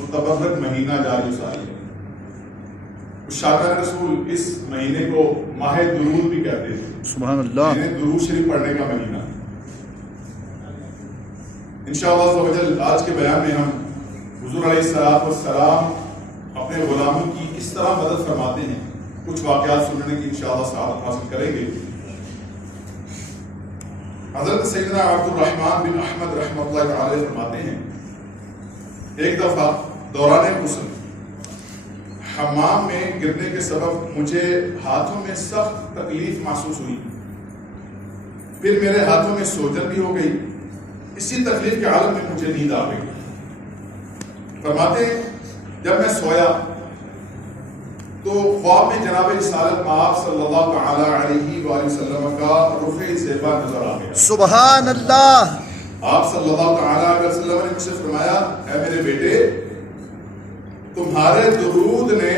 متبرک مہینہ جاری ساری ہے. شاکر رسول اس مہینے کو ماہ درود بھی کہتے تھے. سبحان اللہ. یعنی درود شریف پڑھنے کا مہینہ. انشاءاللہ آج کے بیان میں ہم حضور علیہ السلام اپنے غلاموں کی کس طرح مدد فرماتے ہیں کچھ واقعات سننے کی انشاءاللہ سعادت حاصل کریں گے. حضرت سیدنا عبد الرحمن بن احمد رحمۃ اللہ تعالی فرماتے ہیں ایک دفعہ دوران غسل حمام میں گرنے کے سبب مجھے ہاتھوں میں سخت تکلیف محسوس ہوئی. پھر میرے ہاتھوں میں سوجن بھی ہو گئی. اسی تکلیف کے عالم میں مجھے نیند آ گئی. فرماتے ہیں جب میں سویا تو خواب میں جناب رسالت آپ صلی اللہ تعالی علیہ وآلہ وسلم کا رخ زیبا نظر آ گیا. سبحان اللہ. آپ صلی اللہ تعالی علیہ وسلم نے مجھ سے فرمایا اے میرے بیٹے تمہارے درود نے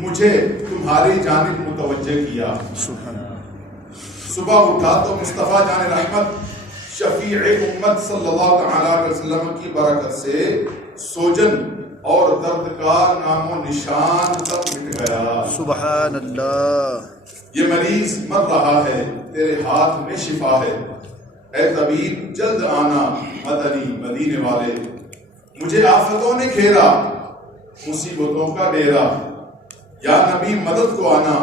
مجھے تمہاری جانب متوجہ کیا. صبح اٹھا تو مصطفیٰ جان رحمت شفیع امت صلی اللہ تعالی علیہ وسلم کی برکت سے سوجن اور درد کا نام و نشان تک مٹ گیا. سبحان اللہ. یہ مریض مر رہا ہے تیرے ہاتھ میں شفا ہے. اے طبیب جلد آنا مدنی مدینے والے. مجھے آفتوں نے گھیرا مصیبتوں کا ڈیرا. یا نبی مدد کو آنا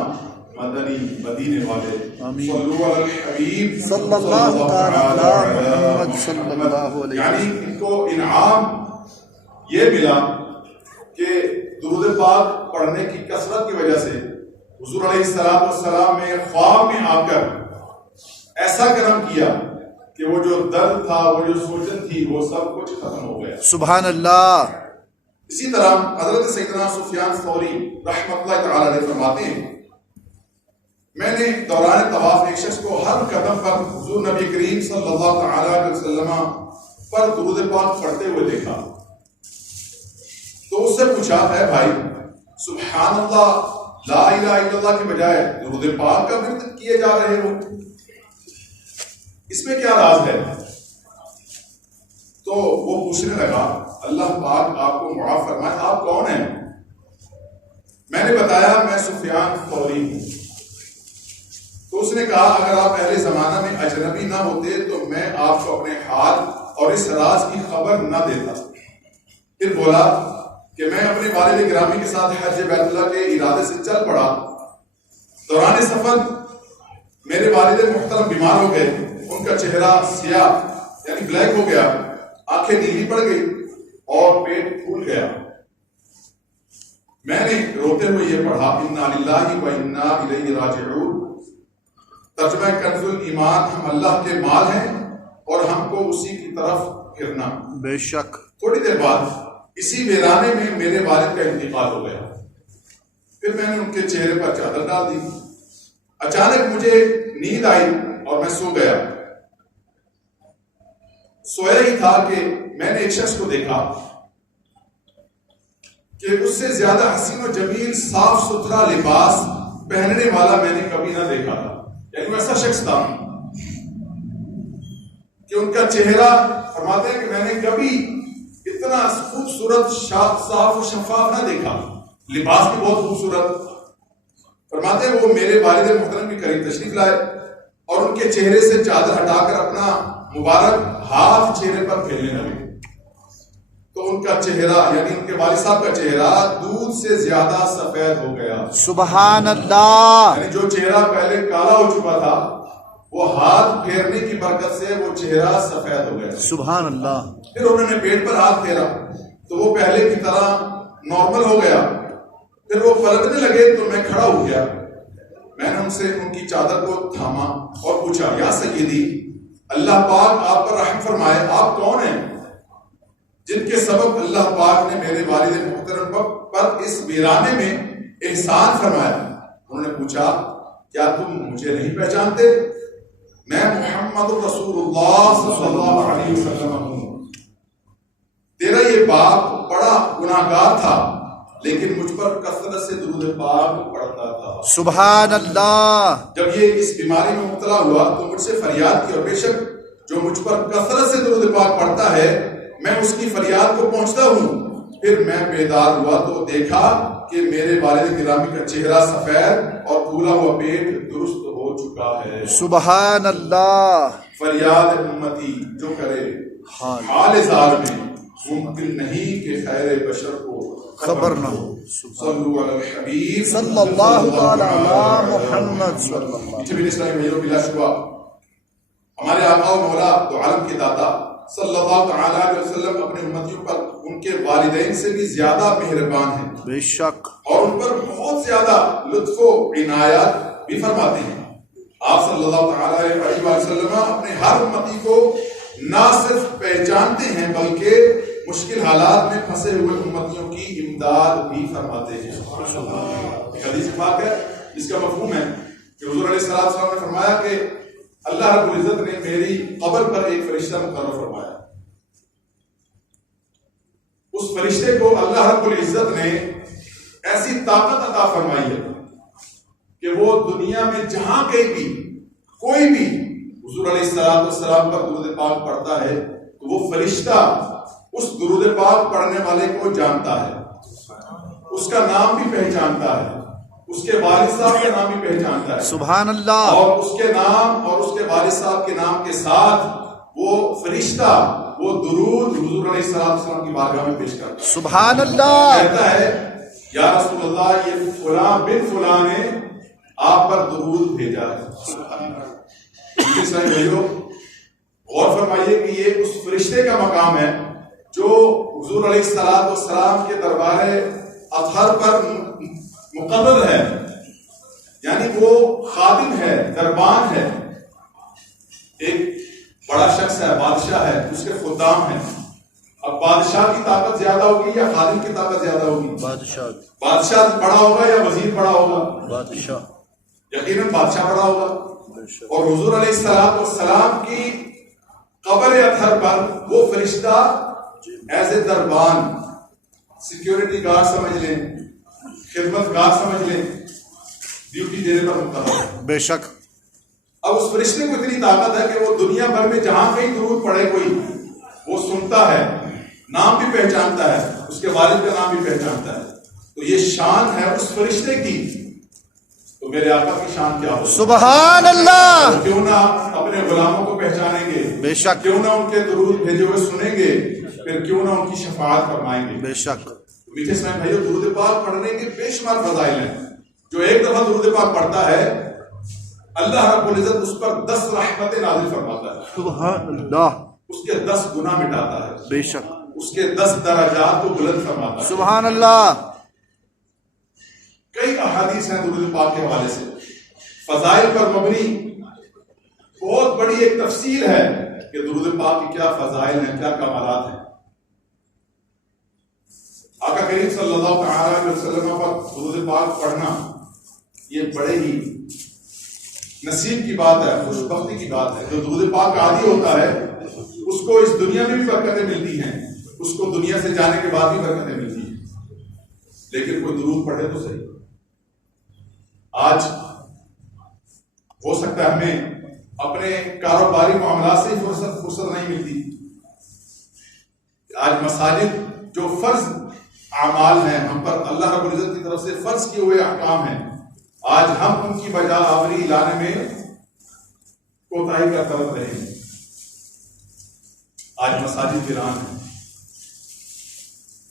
مدنی مدینے والے. صلو علی الحبیب صلی اللہ تعالی محمد صلی اللہ علیہ. یعنی ان کو انعام یہ ملا کہ درود پاک پڑھنے کی کثرت کی وجہ سے حضور علیہ السلام نے خواب میں آ کر ایسا کرم کیا کہ وہ جو درد تھا وہ جو سوجن تھی وہ سب کچھ ختم ہو گیا. سبحان اللہ. اسی طرح حضرت سیدنا سفیان ثوری رحمۃ اللہ تعالی علیہ فرماتے ہیں میں نے دوران طواف ایک شخص کو ہر قدم پر حضور نبی کریم صلی اللہ تعالی علیہ وسلم پر درود پاک پڑھتے ہوئے دیکھا. تو اس سے پوچھا اے بھائی سبحان اللہ لا الہ الا اللہ کے بجائے درود پاک کا ورد کیے جا رہے ہو, اس میں کیا راز ہے؟ تو وہ پوچھنے لگا اللہ پاک آپ کو معاف فرمائے آپ کون ہیں؟ میں نے بتایا میں سفیان ثوری ہوں. تو اس نے کہا اگر آپ پہلے زمانہ میں اجنبی نہ ہوتے تو میں آپ کو اپنے حال اور اس راز کی خبر نہ دیتا. پھر بولا کہ میں اپنے والد گرامی کے ساتھ حج بیت اللہ کے ارادے سے چل پڑا. دوران سفر میرے والد محترم بیمار ہو گئے. ان کا چہرہ سیاہ یعنی بلیک ہو گیا, آنکھیں نیلی پڑ گئی اور پیٹ پھول گیا. میں نے روتے ہوئے یہ پڑھا انا للہ و انا الیہ راجعون. ترجمہ کنز الایمان ہم اللہ کے مال ہیں اور ہم کو اسی کی طرف پھرنا. بے شک. تھوڑی دیر بعد اسی ویرانے میں میرے والد کا انتقال ہو گیا. پھر میں نے ان کے چہرے پر چادر ڈال دی. اچانک مجھے نیند آئی اور میں سو گیا. سویا ہی تھا کہ میں نے ایک شخص کو دیکھا کہ اس سے زیادہ حسین و جمیل صاف ستھرا لباس پہننے والا میں نے کبھی نہ دیکھا تھا. یعنی ایسا شخص تھا کہ ان کا چہرہ فرماتے ہیں کہ میں نے کبھی اتنا خوبصورت صاف و شفاف نہ دیکھا. لباس بھی بہت خوبصورت. فرماتے ہیں وہ میرے والد محترم کے قریب تشریف لائے اور ان کے چہرے سے چادر ہٹا کر اپنا مبارک ہاتھ چہرے پر پھیرنے لگے. تو ان کا چہرہ یعنی ان کے والد صاحب کا چہرہ دودھ سے زیادہ سفید ہو گیا. سبحان اللہ. یعنی جو چہرہ پہلے کالا ہو چکا تھا وہ ہاتھ پھیرنے کی برکت سے وہ چہرہ سفید ہو گیا. سبحان اللہ. پھر انہوں نے پیٹ پر ہاتھ پھیرا تو وہ پہلے کی طرح نارمل ہو گیا. پھر وہ پلٹنے لگے تو میں کھڑا ہو گیا. میں نے ان سے ان کی چادر کو تھاما اور پوچھا یا سیدی اللہ پاک آپ پر رحم فرمائے آپ کون ہیں جن کے سبب اللہ پاک نے میرے والد محترم پر اس ویرانے میں احسان فرمایا؟ انہوں نے پوچھا کیا تم مجھے نہیں پہچانتے؟ میں محمد رسول اللہ صلی اللہ علیہ وسلم ہوں. تیرا یہ باپ بڑا گناہگار تھا لیکن مجھ پر کثرت سے درود پاک پڑھتا تھا. سبحان اللہ. جب یہ اس بیماری میں مبتلا ہوا تو مجھ سے فریاد کی اور بے شک جو مجھ پر کثرت سے درود پاک پڑھتا ہے میں اس کی فریاد کو پہنچتا ہوں پھر میں بیدار ہوا تو دیکھا کہ میرے والد گرامی کا چہرہ سفید اور پھولا ہوا پیٹ درست ہو چکا ہے. سبحان اللہ. فریاد امتی جو کرے حال زار میں ممکن نہیں کہ خیر بشر کو خبر نہ ہو. صلو علی الحبیب صلی اللہ تعالی علی محمد صلی اللہ. پیچھے بھی اسلامی بھائیوں بلا شبہ ہمارے آقا و مولا دو عالم کے داتا صلی اللہ تعالی علیہ وسلم اپنے امتیوں پر ان کے والدین سے بھی زیادہ مہربان ہیں. بے شک. اور ان پر بہت زیادہ لطف و عنایت بھی فرماتے ہیں. آپ صلی اللہ تعالی علیہ وسلم اپنے ہر امتی کو نہ صرف پہچانتے ہیں بلکہ مشکل حالات میں پھنسے ہوئے امتیوں کی امداد بھی فرماتے ہیں. حدیث پاک ہے جس کا مفہوم ہے کہ حضور علیہ السلام نے فرمایا کہ اللہ رب العزت نے میری قبر پر ایک فرشتہ مقرر فرمایا. اس فرشتے کو اللہ رب العزت نے ایسی طاقت عطا فرمائی ہے کہ وہ دنیا میں جہاں کہیں بھی کوئی بھی حضور علیہ السلام پر درود پاک پڑھتا ہے تو وہ فرشتہ اس درود پاک پڑھنے والے کو جانتا ہے, اس کا نام بھی پہچانتا ہے, اس کے والد صاحب کا نام بھی پہچانتا ہے. سبحان اللہ. اور اس کے نام اور اس کے والد صاحب کے نام کے ساتھ وہ فرشتہ وہ درود حضور علیہ السلام کی بارگاہ میں پیش کرتا ہے. سبحان اللہ. کہتا ہے یا رسول اللہ یہ فلاں بن فلاں نے آپ پر درود بھیجا ہے. غور فرمائیے کہ یہ اس فرشتے کا مقام ہے جو حضور علیہ السلام کے دربار اطہر پر مقرر ہے, یعنی وہ خادم ہے, دربان ہے, ایک بڑا شخص ہے, بادشاہ ہے, اس کے خدام ہیں. اب بادشاہ کی طاقت زیادہ ہوگی یا خادم کی طاقت زیادہ ہوگی؟ بادشاہ بڑا ہوگا یا وزیر بڑا ہوگا؟ بادشاہ. یقیناً بادشاہ بڑا ہوگا. اور حضور علیہ السلام کی قبر اطہر پر وہ فرشتہ ایز اے دربان, سیکیورٹی گارڈ سمجھ لیں, خدمت گار سمجھ لیں, ڈیوٹی دینے پر مقرر ہے. بے شک. اب اس فرشتے کو اتنی طاقت ہے کہ وہ دنیا بھر میں جہاں کہیں درود پڑے کوئی وہ سنتا ہے, نام بھی پہچانتا ہے, اس کے والد کا نام بھی پہچانتا ہے. تو یہ شان ہے اس فرشتے کی, تو میرے آقا کی شان کیا ہو. سبحان اللہ. کیوں نہ اپنے غلاموں کو پہچانیں گے, بے شک. کیوں نہ ان کے درود بھیجے ہوئے سنیں گے, پھر کیوں نہ ان کی شفاعت فرمائیں گے. بے شک. میٹھے اسلام بھائیو درود پاک پڑھنے کے بے شمار فضائل ہیں. جو ایک دفعہ درود پاک پڑھتا ہے اللہ رب العزت اس پر 10 رحمتیں نازل فرماتا ہے. سبحان اللہ. اس کے 10 گناہ مٹاتا ہے. بے شک. اس کے 10 درجات کو بلند فرماتا ہے. سبحان اللہ. کئی احادیث ہیں درود پاک کے حوالے سے, فضائل پر مبنی بہت بڑی ایک تفصیل ہے کہ درود پاک کی کیا فضائل ہیں, کیا کمالات ہیں. آقا کریم صلی اللہ تعالی علیہ وسلم پر درود پاک پڑھنا یہ بڑے ہی نصیب کی بات ہے, خوش بختی کی بات ہے. جو درود پاک عادی ہوتا ہے اس کو اس دنیا میں بھی برکتیں ملتی ہیں, اس کو دنیا سے جانے کے بعد بھی برکتیں ملتی ہیں, لیکن کوئی درود پڑھے تو صحیح. آج ہو سکتا ہے ہمیں اپنے کاروباری معاملات سے فرصت نہیں ملتی. آج مساجد جو فرض اعمال ہیں ہم پر اللہ رب العزت کی طرف سے فرض کیے ہوئے احکام ہیں, آج ہم ان کی بجا آوری لانے میں کوتاہی کا طرف رہے ہیں. آج مساجد ویران ہیں.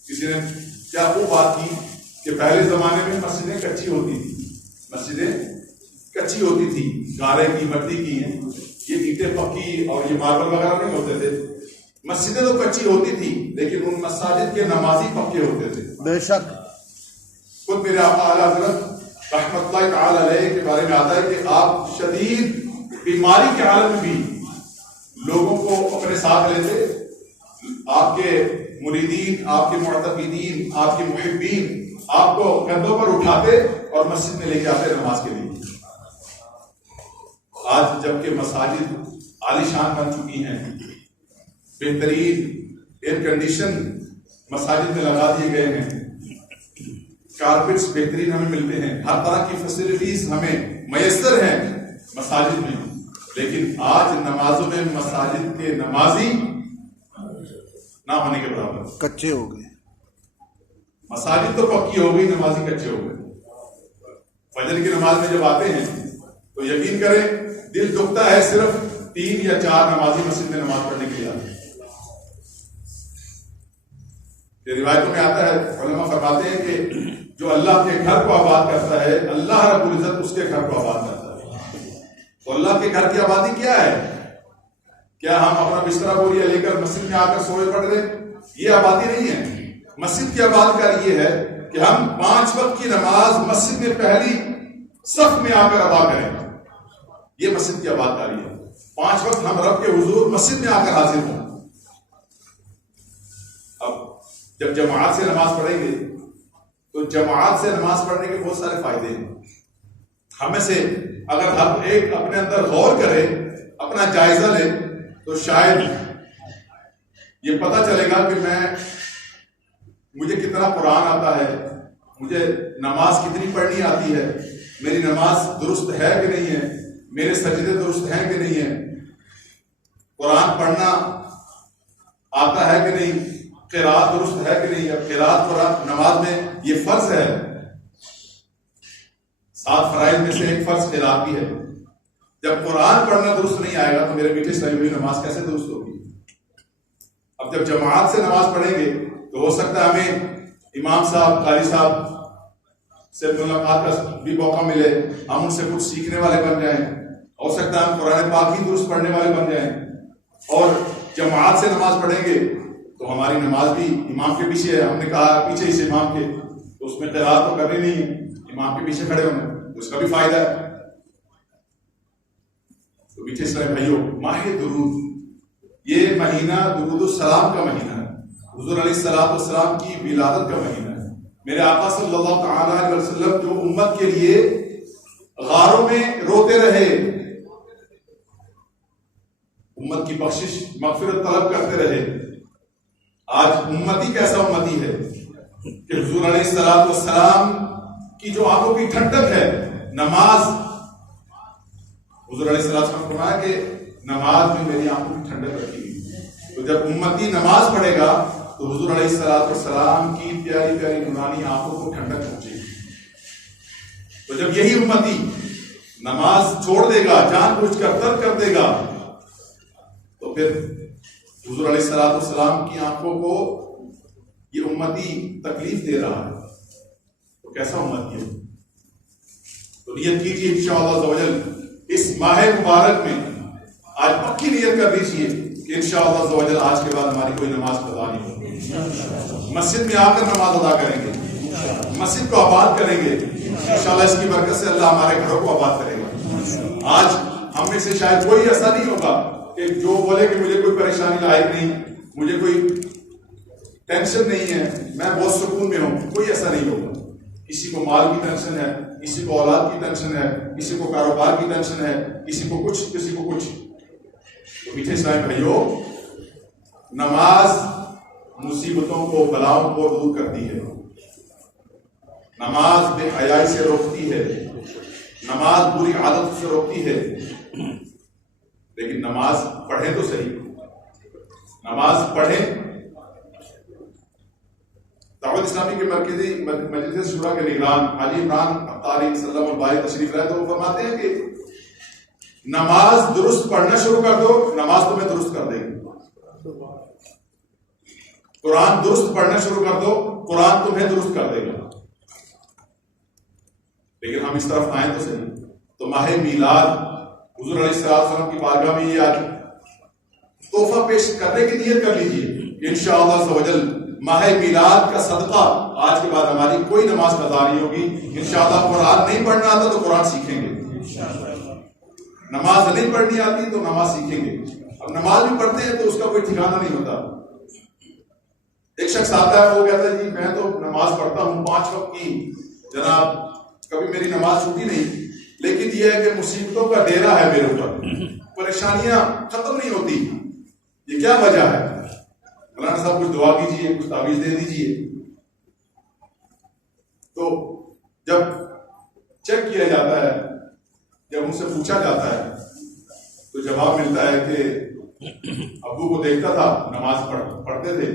کسی نے کیا وہ بات کی کہ پہلے زمانے میں مسجدیں کچی ہوتی تھی, گارے کی, مٹی کی ہیں, یہ اینٹیں پکی اور یہ ماربل وغیرہ نہیں ہوتے تھے. مسجدیں تو کچی ہوتی تھی لیکن ان مساجد کے نمازی پکے ہوتے تھے. بے شک. خود میرے آقا اعلیٰ حضرت رحمت اللہ تعالی علیہ کے بارے میں آتا ہے کہ آپ شدید بیماری کے عالم میں بھی لوگوں کو اپنے ساتھ لیتے. آپ کے مریدین, آپ کے معتقدین, آپ کے محبین آپ کو کندھوں پر اٹھاتے اور مسجد میں لے کے آتے نماز کے لیے. آج جبکہ مساجد عالی شان بن چکی ہیں, بہترین ایئر کنڈیشن مساجد میں لگا دیے گئے ہیں, کارپیٹس بہترین ہمیں ملتے ہیں, ہر طرح کی فیسلٹیز ہمیں میسر ہیں مساجد میں, لیکن آج نمازوں میں مساجد کے نمازی نہ ہونے کے برابر, کچے ہو گئے. مساجد تو پکی ہو گئی، نمازی کچے ہو گئے. فجر کی نماز میں جب آتے ہیں تو یقین کریں دل دکھتا ہے صرف 3 یا 4 نمازی مسجد میں نماز پڑھنے کے لیے آتے ہیں. یہ روایتوں میں آتا ہے، علماء فرماتے ہیں کہ جو اللہ کے گھر کو آباد کرتا ہے اللہ رب العزت اس کے گھر کو آباد کرتا ہے. تو اللہ کے گھر کی آبادی کیا ہے؟ کیا ہم اپنا بستر بوریہ لے کر مسجد میں آ کر سوئے پڑ رہے؟ یہ آبادی نہیں ہے. مسجد کی آبادی کا یہ ہے کہ ہم 5 وقت کی نماز مسجد میں پہلی صف میں آ کر ادا کریں. یہ مسجد کی آباد کاری ہے. 5 وقت ہم رب کے حضور مسجد میں آ کر حاضر ہوں. اب جب جماعت سے نماز پڑھیں گے تو جماعت سے نماز پڑھنے کے بہت سارے فائدے ہیں. ہمیں سے اگر ہم ایک اپنے اندر غور کرے، اپنا جائزہ لے، تو شاید یہ پتہ چلے گا کہ مجھے کتنا قرآن آتا ہے، مجھے نماز کتنی پڑھنی آتی ہے، میری نماز درست ہے کہ نہیں ہے، میرے سجدے درست ہیں کہ نہیں ہیں، قرآن پڑھنا آتا ہے کہ نہیں، قرات درست ہے کہ نہیں. اب قرات قرآن نماز میں یہ فرض ہے، 7 فرائض میں سے ایک فرض قرات بھی ہے. جب قرآن پڑھنا درست نہیں آئے گا تو میرے میٹھے اسلامی بھائی نماز کیسے درست ہوگی؟ اب جب جماعت سے نماز پڑھیں گے تو ہو سکتا ہے ہمیں امام صاحب، قاری صاحب سے ملاقات کا بھی موقع ملے، ہم ان سے کچھ سیکھنے والے بن جائیں. ہو سکتا ہے ہم قرآن پاک ہی درست پڑھنے والے بن جائیں. اور جماعت سے نماز پڑھیں گے تو ہماری نماز بھی امام کے پیچھے ہے. ہم نے کہا پیچھے اس امام کے، تو اس میں قرات تو کرنی نہیں ہے، امام کے پیچھے کھڑے ہونا، تو اس کا بھی فائدہ ہے. تو پیچھے اسلام بھائیو، ماہ درود، یہ مہینہ درود السلام کا مہینہ ہے. حضور علیہ السلام کی ولادت کا مہینہ ہے. میرے آقا صلی اللہ تعالی علیہ وسلم جو امت کے لیے غاروں میں روتے رہے، امت کی بخشش مغفرت طلب کرتے رہے، آج امتی کیسا امتی ہے کہ حضور علیہ السلام کی جو آنکھوں کی ٹھنڈک ہے نماز. حضور علیہ السلام نے فرمایا کہ نماز میں میری آنکھوں کی ٹھنڈک رکھی گئی. تو جب امتی نماز پڑھے گا تو حضور علیہ السلام کی پیاری پیاری نورانی آنکھوں کو ٹھنڈک پہنچے گی. تو جب یہی امتی نماز چھوڑ دے گا، جان بوجھ کر ترک کر دے گا، تو پھر حضور علیہ السلام کی آنکھوں کو یہ امتی تکلیف دے رہا ہے. تو کیسا امتی ہے؟ تو نیت کیجیے انشاءاللہ عز و جل اس ماہ مبارک میں، آج پکی نیت کر دیجیے کہ انشاءاللہ عز و جل آج کے بعد ہماری کوئی نماز قضا نہیں ہوگی. مسجد میں آ کر نماز ادا کریں گے، مسجد کو آباد کریں گے. انشاءاللہ اس کی برکت سے اللہ ہمارے گھروں کو آباد کرے گا. آج ہم میں سے شاید کوئی ایسا نہیں ہوگا کہ جو بولے کہ مجھے کوئی پریشانی لاحق نہیں، مجھے کوئی ٹینشن نہیں ہے، میں بہت سکون میں ہوں. کوئی ایسا نہیں ہوگا. کسی کو مال کی ٹینشن ہے، کسی کو اولاد کی ٹینشن ہے، کسی کو کاروبار کی ٹینشن ہے، کسی کو کچھ، کسی کو کچھ. تو میٹھے اسلامی بھائیو، نماز مصیبتوں کو، بلاؤں کو دور کرتی ہے. نماز بے حیائی سے روکتی ہے، نماز بری عادت سے روکتی ہے. لیکن نماز پڑھیں تو صحیح، نماز پڑھیں. دعوت اسلامی کے مرکزی مجلس شورا کے نگران حاجی عمران اختاری سلم الباری تشریف لائے، تو وہ فرماتے ہیں کہ نماز درست پڑھنا شروع کر دو، نماز تمہیں درست کر دے گی. قرآن درست پڑھنا شروع کر دو، قرآن تمہیں درست کر دے گا. لیکن ہم اس طرف آئیں تو صحیح. تو ماہ میلاد حضور علیہ السلام کی بارگاہ میں یہ آج تحفہ پیش کرنے کی نیت کر لیجیے. انشاءاللہ عز و جل ماہ میلاد کا صدقہ آج کے بعد ہماری کوئی نماز قضا نہیں ہوگی. انشاءاللہ قرآن نہیں پڑھنا آتا تو قرآن سیکھیں گے، نماز نہیں پڑھنی آتی تو نماز سیکھیں گے. اب نماز بھی پڑھتے ہیں تو اس کا کوئی ٹھکانہ نہیں ہوتا. ایک شخص آتا ہے، وہ کہتا ہے جی میں تو نماز پڑھتا ہوں 5 وقت کی، جناب کبھی میری نماز چھوٹی نہیں، لیکن یہ ہے کہ مصیبتوں کا ڈیرا ہے میرے اوپر، پریشانیاں ختم نہیں ہوتی. یہ کیا وجہ ہے؟ مولانا صاحب کچھ دعا کیجیے، کچھ تعویذ دے دیجیے. تو جب چیک کیا جاتا ہے، جب ان سے پوچھا جاتا ہے تو جواب ملتا ہے کہ ابو کو دیکھتا تھا نماز پڑھتے تھے،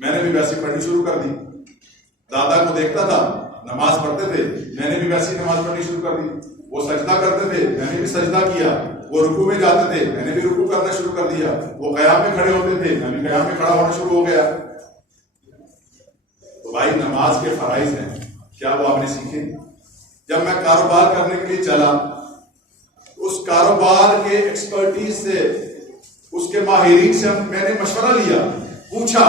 میں نے بھی ویسے پڑھنی شروع کر دی. دادا کو دیکھتا تھا نماز پڑھتے تھے، میں نے بھی ویسی نماز پڑھنی شروع کر دی. وہ سجدہ کرتے تھے، میں نے بھی سجدہ کیا. وہ رکوع میں جاتے تھے، میں نے بھی رکوع کرنا شروع کر دیا. وہ قیام میں کھڑے ہوتے تھے، میں بھی قیام میں کھڑا ہونا شروع ہو گیا. تو بھائی نماز کے فرائض ہیں، کیا وہ آپ نے سیکھے؟ جب میں کاروبار کرنے کے لیے چلا، اس کاروبار کے ایکسپرٹیز سے، اس کے ماہرین سے میں نے مشورہ لیا، پوچھا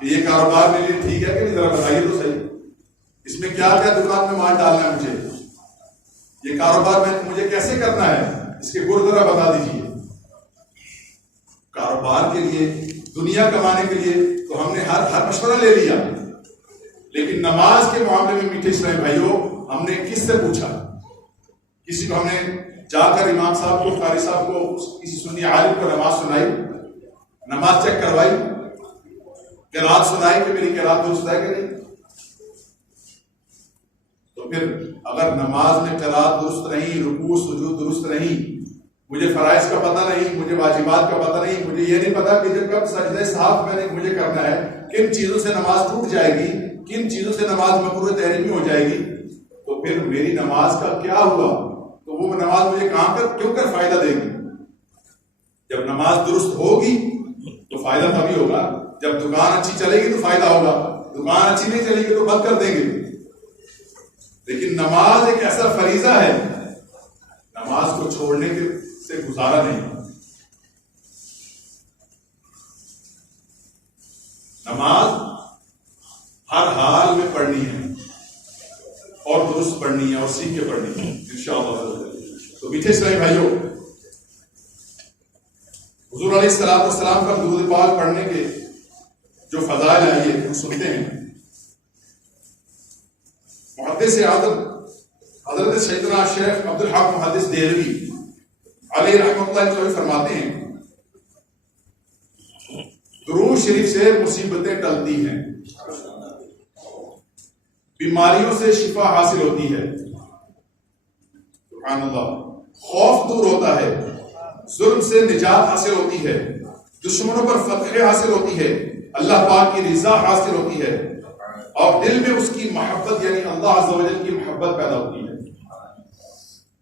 کہ یہ کاروبار میرے لیے ٹھیک ہے کہ نہیں، ذرا بتائیے تو صحیح، اس میں کیا کیا دکان میں مال ڈالنا ہے مجھے، یہ کاروبار میں مجھے کیسے کرنا ہے، اس کے گر ذرا بتا دیجیے. کاروبار کے لیے، دنیا کمانے کے لیے تو ہم نے ہر مشورہ لے لیا، لیکن نماز کے معاملے میں میٹھے اسلامی بھائیوں ہم نے کس سے پوچھا؟ کسی کو ہم نے جا کر امام صاحب کو، قاری صاحب کو، کسی سنی عالم کو نماز سنائی، نماز چیک کروائی، قرات سنائی کہ میری قرات درست ہے کہ نہیں؟ تو پھر اگر نماز میں قرات درست نہیں، رکوع سجود درست نہیں، مجھے فرائض کا پتہ نہیں، مجھے واجبات کا پتہ نہیں، مجھے یہ نہیں پتا کہ جب کب سجدہ صاحب میں نے مجھے کرنا ہے، کن چیزوں سے نماز ٹوٹ جائے گی، کن چیزوں سے نماز مکروہ تحریمی ہو جائے گی، تو پھر میری نماز کا کیا ہوا؟ تو وہ نماز مجھے کہاں کر کیوں کر فائدہ دے گی؟ جب نماز درست ہوگی تو فائدہ تبھی ہوگا. جب دکان اچھی چلے گی تو فائدہ ہوگا، دکان اچھی نہیں چلے گی تو بند کر دیں گے. لیکن نماز ایک ایسا فریضہ ہے، نماز کو چھوڑنے سے گزارا نہیں. نماز ہر حال میں پڑھنی ہے اور درست پڑھنی ہے اور سیکھ کے پڑھنی ہے انشاءاللہ. تو میٹھے اسلامی بھائیوں، حضور علیہ الصلوۃ والسلام پر درود پاک پڑھنے کے جو فضائل ہیں یہ ہم سنتے ہیں. محدث اعظم حضرت سیدنا شیخ عبدالحق محدث دہلوی علیہ رحمۃ اللہ علیہ فرماتے ہیں درود شریف سے مصیبتیں ٹلتی ہیں، بیماریوں سے شفا حاصل ہوتی ہے، سبحان اللہ، خوف دور ہوتا ہے، ظلم سے نجات حاصل ہوتی ہے، دشمنوں پر فتح حاصل ہوتی ہے، اللہ پاک کی رضا حاصل ہوتی ہے، اور دل میں اس کی محبت یعنی اللہ عز و جل کی محبت پیدا ہوتی ہے.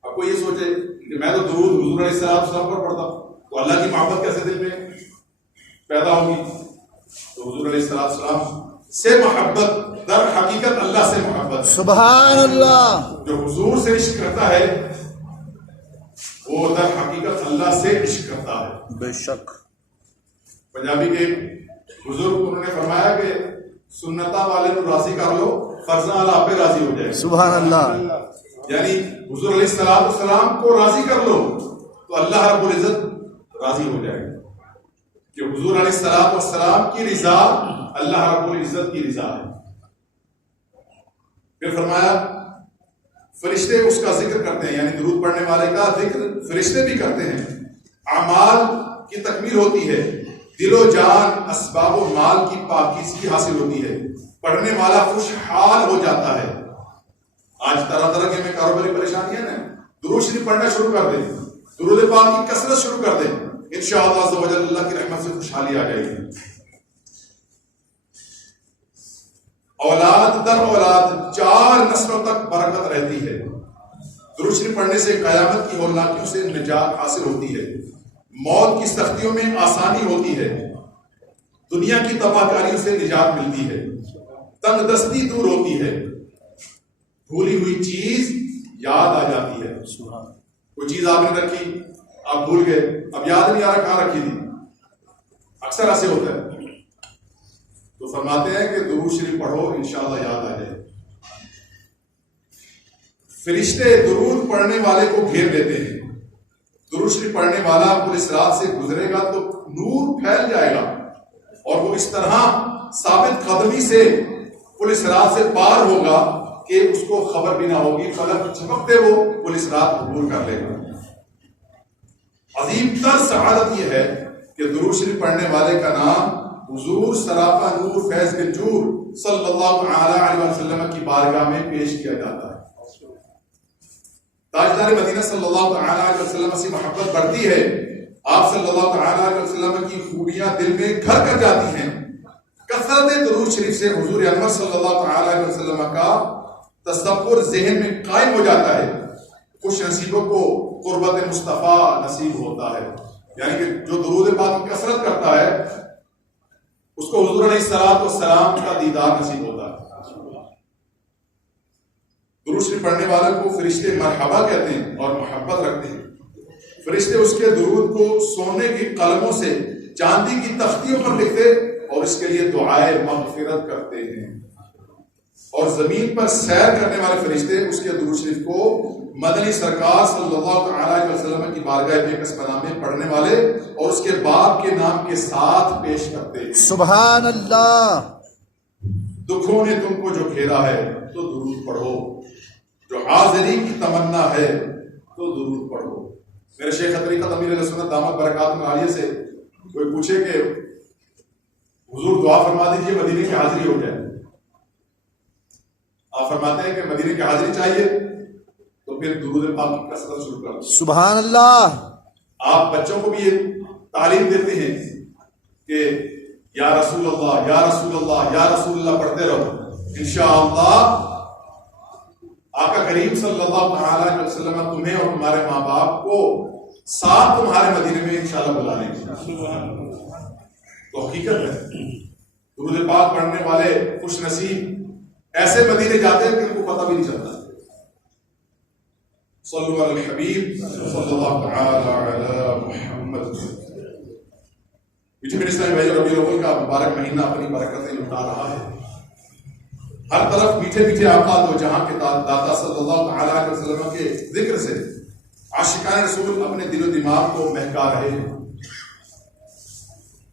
اب کوئی یہ سوچے کہ میں تو درود حضور علیہ السلام پر پڑھتا ہوں تو اللہ کی محبت کیسے دل میں پیدا ہوگی؟ تو حضور علیہ السلام سے محبت در حقیقت اللہ سے محبت، سبحان اللہ. جو حضور سے عشق کرتا ہے وہ در حقیقت اللہ سے عشق کرتا ہے. بے شک. پنجابی کے بزرگ انہوں نے فرمایا کہ سنتا والے کو راضی کر لو، فرضاں اللہ آپ پہ راضی ہو جائے. سبحان اللہ. یعنی حضور علیہ السلام کو راضی کر لو تو اللہ رب العزت راضی ہو جائے گا، کہ حضور علیہ السلام کی رضا اللہ رب العزت کی رضا ہے. پھر فرمایا فرشتے اس کا ذکر کرتے ہیں، یعنی درود پڑھنے والے کا ذکر فرشتے بھی کرتے ہیں. اعمال کی تکمیل ہوتی ہے، دل و جان اسباب و مال کی پاکیزگی حاصل ہوتی ہے، پڑھنے والا خوشحال ہو جاتا ہے. آج طرح طرح کے میں کاروباری پریشانیاں ہیں، درود شریف پڑھنا شروع کر دیں، درود پاک کی کثرت شروع کر دیں، انشاءاللہ عز و جل اللہ کی رحمت سے خوشحالی آ جائے گی. اولاد در اولاد 4 نسلوں تک برکت رہتی ہے. درود شریف پڑھنے سے قیامت کی ہولناکیوں سے نجات حاصل ہوتی ہے، موت کی سختیوں میں آسانی ہوتی ہے، دنیا کی تباہ کاریوں سے نجات ملتی ہے، تنگ دستی دور ہوتی ہے، بھولی ہوئی چیز یاد آ جاتی ہے. کوئی چیز آپ نے رکھی، آپ بھول گئے، اب یاد نہیں آ رہا کہاں رکھی تھی، اکثر ایسے ہوتا ہے. تو فرماتے ہیں کہ درود شریف پڑھو انشاءاللہ یاد آ جائے. فرشتے درود پڑھنے والے کو گھیر لیتے ہیں. درود شریف پڑھنے والا پولیس رات سے گزرے گا تو نور پھیل جائے گا، اور وہ اس طرح ثابت قدمی سے پولیس رات سے پار ہوگا کہ اس کو خبر بھی نہ ہوگی، فلک چمکتے وہ پولیس رات عبور کر لے گا. عظیم تر سعادت یہ ہے کہ درود شریف پڑھنے والے کا نام حضور سراپا نور فیض گنجور صلی اللہ علیہ وسلم کی بارگاہ میں پیش کیا جاتا ہے. تاجدار مدینہ صلی اللہ علیہ وسلم سے محبت بڑھتی ہے، آپ صلی اللہ علیہ وسلم کی خوبیاں دل میں گھر کر جاتی ہیں، کثرت درود شریف سے حضور انور صلی اللہ تعالی علیہ وسلم کا تصور ذہن میں قائم ہو جاتا ہے، خوش نصیبوں کو قربت مصطفیٰ نصیب ہوتا ہے. یعنی کہ جو درود پاک کی کثرت کرتا ہے اس کو حضور علیہ الصلوۃ والسلام کا دیدار نصیب ہوتا ہے. درود شریف پڑھنے والے کو فرشتے مرحبا کہتے ہیں اور محبت رکھتے ہیں. فرشتے اس کے درود کو سونے کی قلموں سے چاندی کی تختیوں پر لکھتے اور اس کے لیے دعائے مغفرت کرتے ہیں. اور زمین پر سیر کرنے والے فرشتے اس کے درود شریف کو مدنی سرکار صلی اللہ علیہ وسلم کی بارگاہ بیکس پناہ میں پڑھنے والے اور اس کے باپ کے نام کے ساتھ پیش کرتے ہیں. سبحان اللہ. دکھوں نے تم کو جو گھیرا ہے تو درود پڑھو، جو حاضری کی تمنا ہے تو درود پڑھو. میرے شیخ طریقت امیر اہل سنت دامت برکاتہم العالیہ سے کوئی پوچھے کہ حضور دعا فرما دیجیے مدینے کی حاضری ہو جائے، آپ فرماتے ہیں کہ مدینے کی حاضری چاہیے تو پھر درود پاک کی کثرت شروع کر دو. سبحان اللہ. آپ بچوں کو بھی یہ تعلیم دیتے ہیں کہ یا رسول اللہ یا رسول اللہ یا رسول اللہ پڑھتے رہو، انشاءاللہ آقا کریم صلی اللہ تعالی علیہ وسلم تمہیں اور تمہارے ماں باپ کو ساتھ تمہارے مدینے میں انشاءاللہ بلا لیں گے. تو حقیقت ہے درود پاک پڑھنے والے خوش نصیب ایسے مدینے جاتے ہیں کہ ان کو پتہ بھی نہیں چلتا. صلو علی الحبیب صلی اللہ تعالی علی محمد. میٹھے اسلامی بھائی، ربیع الاول کا مبارک مہینہ اپنی برکتیں لٹا رہا ہے. ہر طرف میٹھے میٹھے آقا دو جہاں کے داتا صلی اللہ تعالی علیہ وسلم کے ذکر سے عاشقان رسول اپنے دل و دماغ کو مہکا رہے ہیں.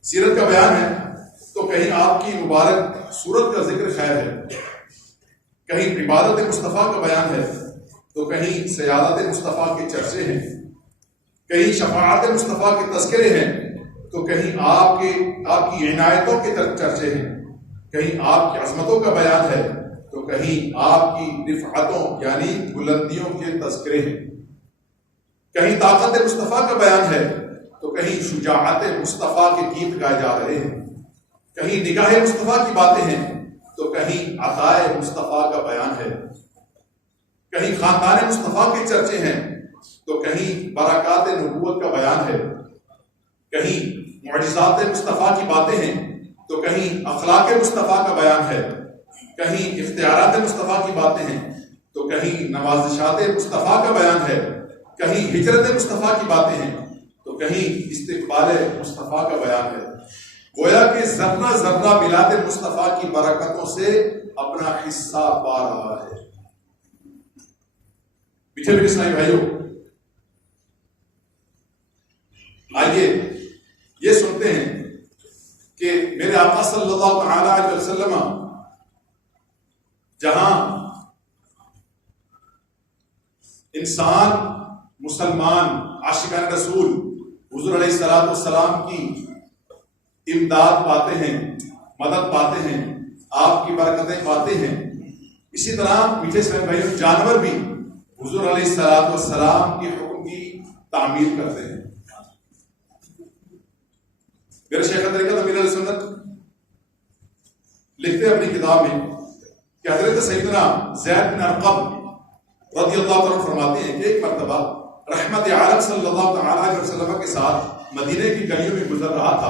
سیرت کا بیان ہے تو کہیں آپ کی مبارک صورت کا ذکر خیر ہے، کہیں عبادت مصطفیٰ کا بیان ہے تو کہیں سیادت مصطفیٰ کے چرچے ہیں، کہیں شفاعت مصطفیٰ کے تذکرے ہیں تو کہیں آپ کی عنایتوں کے چرچے ہیں، کہیں آپ کی عظمتوں کا بیان ہے تو کہیں آپ کی رفعتوں یعنی بلندیوں کے تذکرے ہیں، کہیں طاقت مصطفیٰ کا بیان ہے تو کہیں شجاعت مصطفیٰ کے گیت گائے جا رہے ہیں، کہیں نگاہ مصطفیٰ کی باتیں ہیں تو کہیں عطائے مصطفیٰ کا بیان ہے، کہیں خاندان مصطفیٰ کے چرچے ہیں تو کہیں برکات نبوت کا بیان ہے، کہیں معجزات مصطفیٰ کی باتیں ہیں تو کہیں اخلاق مصطفیٰ کا بیان ہے، کہیں اختیارات مصطفیٰ کی باتیں ہیں تو کہیں نوازشات مصطفیٰ کا بیان ہے، کہیں ہجرت مصطفیٰ کی باتیں ہیں تو کہیں استقبال مصطفیٰ کا بیان ہے. گویا کہ ذرہ ذرہ میلاد مصطفیٰ کی برکتوں سے اپنا حصہ پا رہا ہے. میٹھے میٹھے اسلامی بھائیوں، آئیے یہ سنتے ہیں کہ میرے آقا صلی اللہ تعالی علیہ وسلم جہاں انسان مسلمان عاشقان رسول حضور علیہ الصلوۃ والسلام کی امداد پاتے ہیں، مدد پاتے ہیں، آپ کی برکتیں پاتے ہیں، اسی طرح میٹھے اسلامی بھائیوں جانور بھی حضور علیہ الصلوۃ والسلام کے حکم کی تعمیل کرتے ہیں. میرے شیخ طریقت امیر اہل سنت لکھتے ہیں اپنی کتاب میں کہ حضرت سیدنا زید بن ارقم رضی اللہ عنہ فرماتے ہیں کہ ایک مرتبہ رحمت عالم صلی اللہ تعالی علیہ وسلم کے ساتھ مدینے کی گلیوں میں گزر رہا تھا.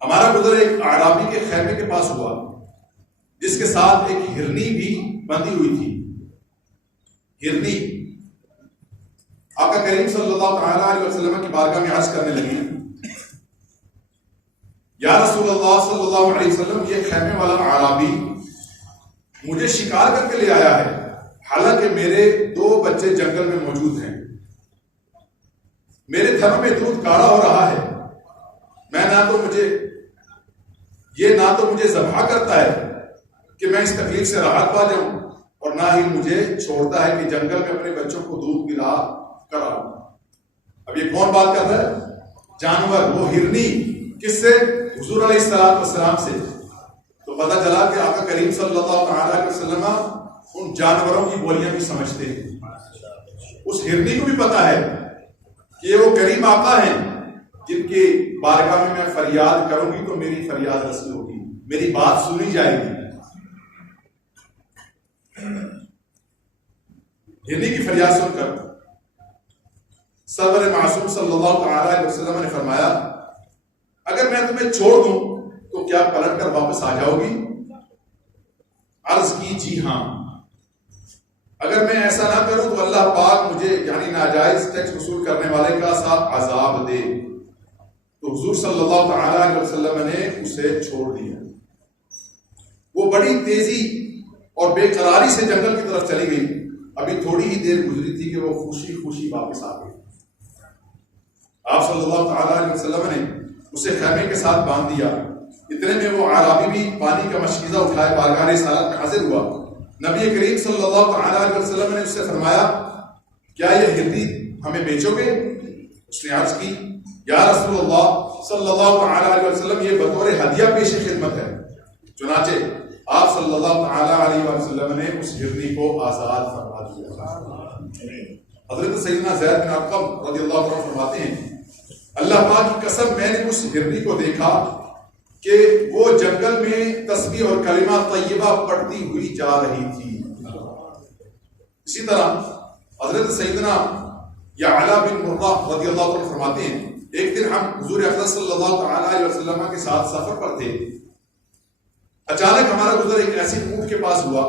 ہمارا گزر ایک اعرابی کے خیمے کے پاس ہوا جس کے ساتھ ایک ہرنی بھی بندھی ہوئی تھی. ہرنی آقا کریم صلی اللہ تعالی علیہ وسلم کی بارگاہ میں عرض کرنے لگی، یا رسول اللہ صلی اللہ علیہ وسلم، یہ خیمے والا اعرابی مجھے شکار کر کے لے آیا ہے، حالانکہ میرے 2 بچے جنگل میں موجود ہیں، میرے تھنوں میں دودھ گاڑھا ہو رہا ہے، یہ نہ تو مجھے ذبح کرتا ہے کہ میں اس تکلیف سے راحت پا جاؤں اور نہ ہی مجھے چھوڑتا ہے کہ جنگل میں اپنے بچوں کو دودھ پلا کراؤں. اب یہ کون بات کر رہا ہے؟ جانور، وہ ہرنی. کس سے؟ حضور علیہ الصلوۃ والسلام سے. تو پتہ چلا کہ آقا کریم صلی اللہ تعالی علیہ وسلم ان جانوروں کی بولیاں بھی سمجھتے ہیں. اس ہرنی کو بھی پتا ہے کہ یہ وہ کریم آقا ہیں جن کی بارگاہ میں فریاد کروں گی تو میری فریاد رسی ہوگی. میری بات سنی جائے گی. ہرنی کی فریاد سن کر سرور معصوم صلی اللہ تعالی علیہ وسلم نے فرمایا اگر میں تمہیں چھوڑ دوں تو کیا پلٹ کر واپس آ جاؤ گی؟ عرض کی جی ہاں. اگر میں ایسا نہ کروں تو اللہ پاک مجھے یعنی ناجائز ٹیکس وصول کرنے والے کا ساتھ عذاب دے. تو حضور صلی اللہ تعالی علیہ وسلم نے اسے چھوڑ دیا. وہ بڑی تیزی اور بے قراری سے جنگل کی طرف چلی گئی. ابھی تھوڑی ہی دیر گزری تھی کہ وہ خوشی خوشی واپس آ گئی. آپ صلی اللہ تعالی علیہ وسلم نے اسے خیمے کے ساتھ باندھ دیا. اتنے میں وہ اعرابی بھی پانی کا مشکیزہ اٹھائے بارگاہ رسالت میں حاضر ہوا. نبی کریم صلی اللہ تعالی علیہ وسلم نے اس سے فرمایا کیا یہ ہرنی ہمیں بیچو گے؟ اس نے عرض کی یا رسول اللہ صلی اللہ تعالی علیہ وسلم یہ بطور ہدیہ پیش خدمت ہے. چنانچہ آپ صلی اللہ تعالی علیہ وسلم نے اس ہرنی کو آزاد فرما دیا. حضرت سیدنا زید بن ارقم رضی اللہ عنہ فرماتے ہیں اللہ پاک کی قسم میں نے اس ہرنی کو دیکھا کہ وہ جنگل میں تسبیح اور کلمہ طیبہ پڑھتی ہوئی جا رہی تھی. اسی طرح حضرت سیدنا یعلا بن مرہ رضی اللہ عنہ فرماتے ہیں ایک دن ہم حضور اکرم صلی اللہ تعالی علیہ وسلم کے ساتھ سفر پر تھے. اچانک ہمارا گزر ایک ایسی اونٹ کے پاس ہوا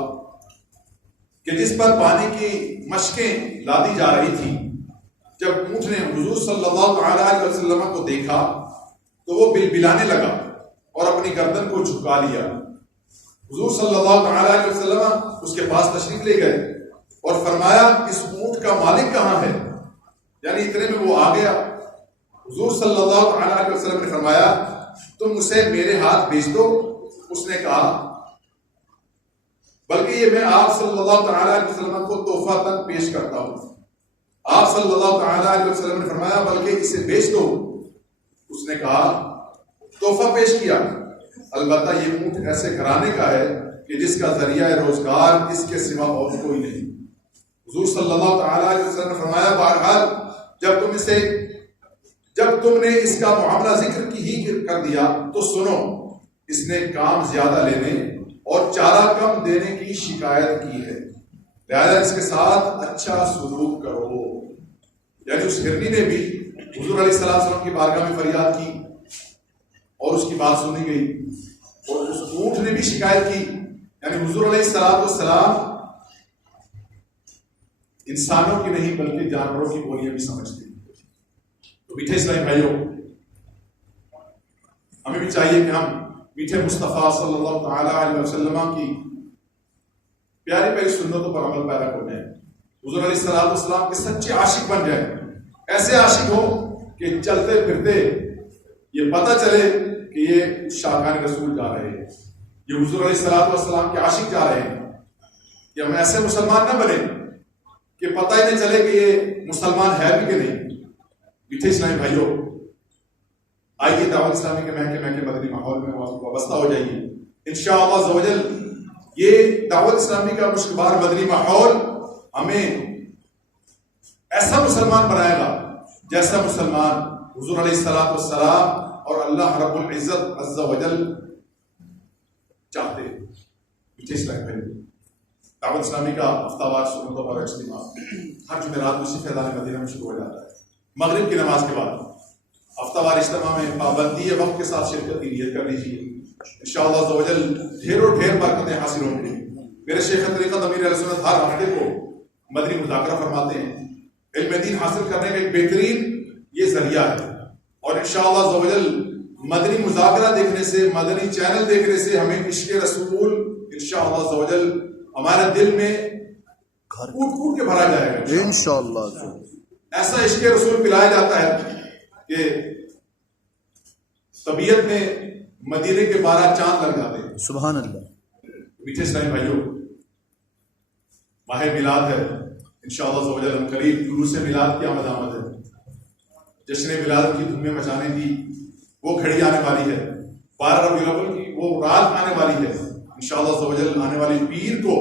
کہ جس پر پانی کی مشکیں لادی جا رہی تھی. جب اونٹ نے حضور صلی اللہ تعالی علیہ وسلم کو دیکھا تو وہ بلبلانے لگا اور اپنی گردن کو جھکا لیا. حضور صلی اللہ تعالی علیہ وسلم اس کے پاس تشریف لے گئے اور فرمایا اس اونٹ کا مالک کہاں ہے؟ یعنی اتنے میں وہ آ گیا. حضور صلی اللہ تعالی علیہ وسلم نے فرمایا تم اسے میرے ہاتھ بھیج دو. اس نے کہا بلکہ یہ میں آپ صلی اللہ تعالی علیہ وسلم کو تحفہ تک پیش کرتا ہوں. آپ صلی اللہ تعالی علیہ وسلم نے فرمایا بلکہ اسے بیچ دو. اس نے کہا تحفہ پیش کیا البتہ یہ اونٹ ایسے گھرانے کا ہے کہ جس کا ذریعہ روزگار اس کے سوا اور کوئی نہیں. حضور صلی اللہ تعالی علیہ وسلم نے فرمایا بہرحال جب تم نے اس کا معاملہ ذکر کی ہی کر دیا تو سنو اس نے کام زیادہ لینے اور چارہ کم دینے کی شکایت کی ہے لہذا اس کے ساتھ اچھا سلوک کرو. یعنی اس ہرنی نے بھی حضور علیہ السلام کی بارگاہ میں فریاد کی اور اس کی بات سنی گئی اور اس اونٹ نے بھی شکایت کی. یعنی حضور علیہ السلام انسانوں کی نہیں بلکہ جانوروں کی بولیاں بھی سمجھتے ہیں. تو میٹھے اسلامی بھائیوں ہمیں بھی چاہیے کہ ہم میٹھے مصطفیٰ صلی اللہ تعالی علیہ وسلم کی پیاری پیاری سنتوں پر عمل پیرا ہو جائیں. حضور علیہ السلام کے سچے عاشق بن جائیں. ایسے عاشق ہو کہ چلتے پھرتے یہ پتہ چلے کہ یہ شاہان رسول جا رہے ہیں, یہ حضور علیہ السلام کے عاشق جا رہے ہیں. کہ ہم ایسے مسلمان نہ بنے کہ پتہ ہی نہیں چلے کہ یہ مسلمان ہے بھی کہ نہیں. میٹھے اسلامی بھائیوں آئیے دعوت اسلامی کے مہکے مدنی ماحول میں وابستہ ہو جائیے. انشاءاللہ عز و جل یہ دعوت اسلامی کا مشکبار مدنی ماحول ہمیں ایسا مسلمان بنائے گا جیسا مسلمان حضور علیہ السلام اور اللہ رب العزت عز و جل چاہتے. میٹھے اسلامی بھائیوں دعوت اسلامی کا ہفتہ وار سنتوں پر اجتماع ہر جمعرات کو اسی فیضان مدینہ میں شروع ہو جاتا ہے. مغرب کی نماز کے بعد ہفتہ وار اجتماع میں پابندی وقت کے ساتھ شرکت کی نیت کر لیجیے. انشاءاللہ عز و جل ڈھیر و ڈھیر برکتیں حاصل ہوں گی. میرے شیخ طریقت امیر اہل سنت ہر ہفتے کو مدنی مذاکرہ فرماتے ہیں. علم دین حاصل کرنے کا ایک بہترین یہ ذریعہ ہے اور انشاءاللہ عز و جل مدنی مذاکرہ دیکھنے سے مدنی چینل دیکھنے سے ہمیں عشق رسول انشاءاللہ عز و جل ہمارے دل میں کوٹ کے بھرا جائے گا انشاءاللہ. ایسا عشق رسول پلایا جاتا ہے کہ طبیعت میں مدینے کے 12 چاند لگ جاتے ہیں. سبحان اللہ. میٹھے اسلامی بھائیوں ماہ میلاد ہے انشاءاللہ عز و جل ہم قریب جلوس میلاد کی آمد ہے. جشن میلاد کی دھومیں مچانے کی وہ گھڑی آنے والی ہے. 12 ربیع الاول کی وہ رات آنے والی ہے. انشاءاللہ عز و جل آنے والی پیر کو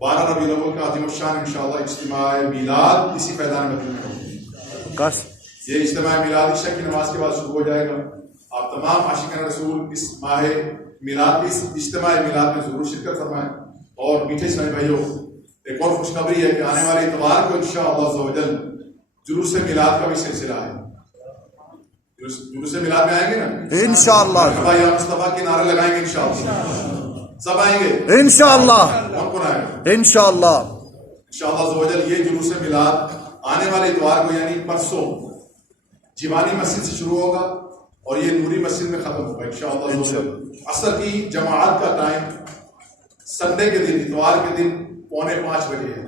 12 ربیع الاول کا عظیم الشان انشاءاللہ اجتماع میلاد اسی فیضان مدینہ میں ہوگا. یہ اجتماع میلاد عشاء کی نماز کے بعد شروع ہو جائے گا. آپ تمام عاشقان رسول اس ماہ میلاد کی اس اجتماع میلاد میں ضرور شرکت فرمائیں. اور میٹھے اسلامی بھائیوں، ایک اور خوشخبری ہے کہ آنے والے اتوار کو انشاءاللہ عز و جل جلوس میلاد کا بھی سلسلہ ہے. جلوس میلاد میں آئیں گے نا انشاءاللہ یا مصطفیٰ کے نعرے لگائیں گے انشاءاللہ. سب آئیں گے انشاءاللہ کون کون آئے گا انشاءاللہ انشاءاللہ عز و جل. یہ جلوس میلاد آنے والے اتوار کو یعنی پرسوں جیوانی مسجد سے شروع ہوگا اور یہ نوری مسجد میں ختم ہوگا انشاءاللہ عز و جل. عصر کی جماعت کا ٹائم سنڈے کے دن اتوار کے دن 4:45 بجے ہے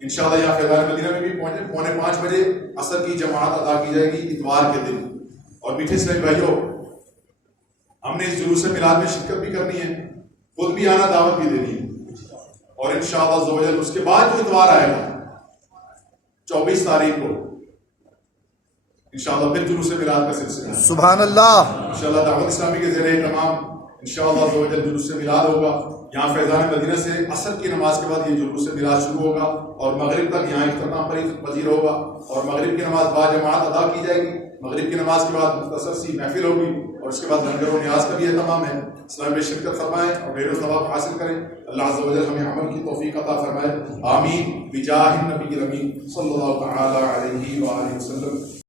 انشاءاللہ. یہاں فیضان مدینہ میں بھی پہنچے 4:45 بجے عصر کی جماعت ادا کی جائے گی اتوار کے دن. اور میٹھے اسلامی بھائیوں، ہم نے اس جلوس میلاد میں شرکت بھی کرنی ہے، خود بھی آنا، دعوت بھی دینی ہے. اور انشاءاللہ عز و جل اس کے بعد جو اتوار آئے گا 24 تاریخ کو انشاءاللہ پھر جلوس میلاد کا سلسلہ ہے. سبحان اللہ. انشاءاللہ دعوت اسلامی کے زیر اہتمام انشاءاللہ عز و جل جلوس میلاد ہوگا. یہاں فیضان مدینہ سے عصر کی نماز کے بعد یہ جلوس میلاد شروع ہوگا اور مغرب تک یہاں اختتام پذیر ہوگا. اور مغرب کی نماز با جماعت ادا کی جائے گی. مغرب کی نماز کے بعد مختصر سی محفل ہوگی اور اس کے بعد لنگر و نیاز کا بھی اہتمام ہے. اسلام میں شرکت فرمائیں اور خیر و ثواب حاصل کریں. اللہ عز و جل ہمیں عمل کی توفیق عطا فرمائے. آمین بجاہ النبی الامین صلی اللہ تعالی علیہ وآلہ وسلم.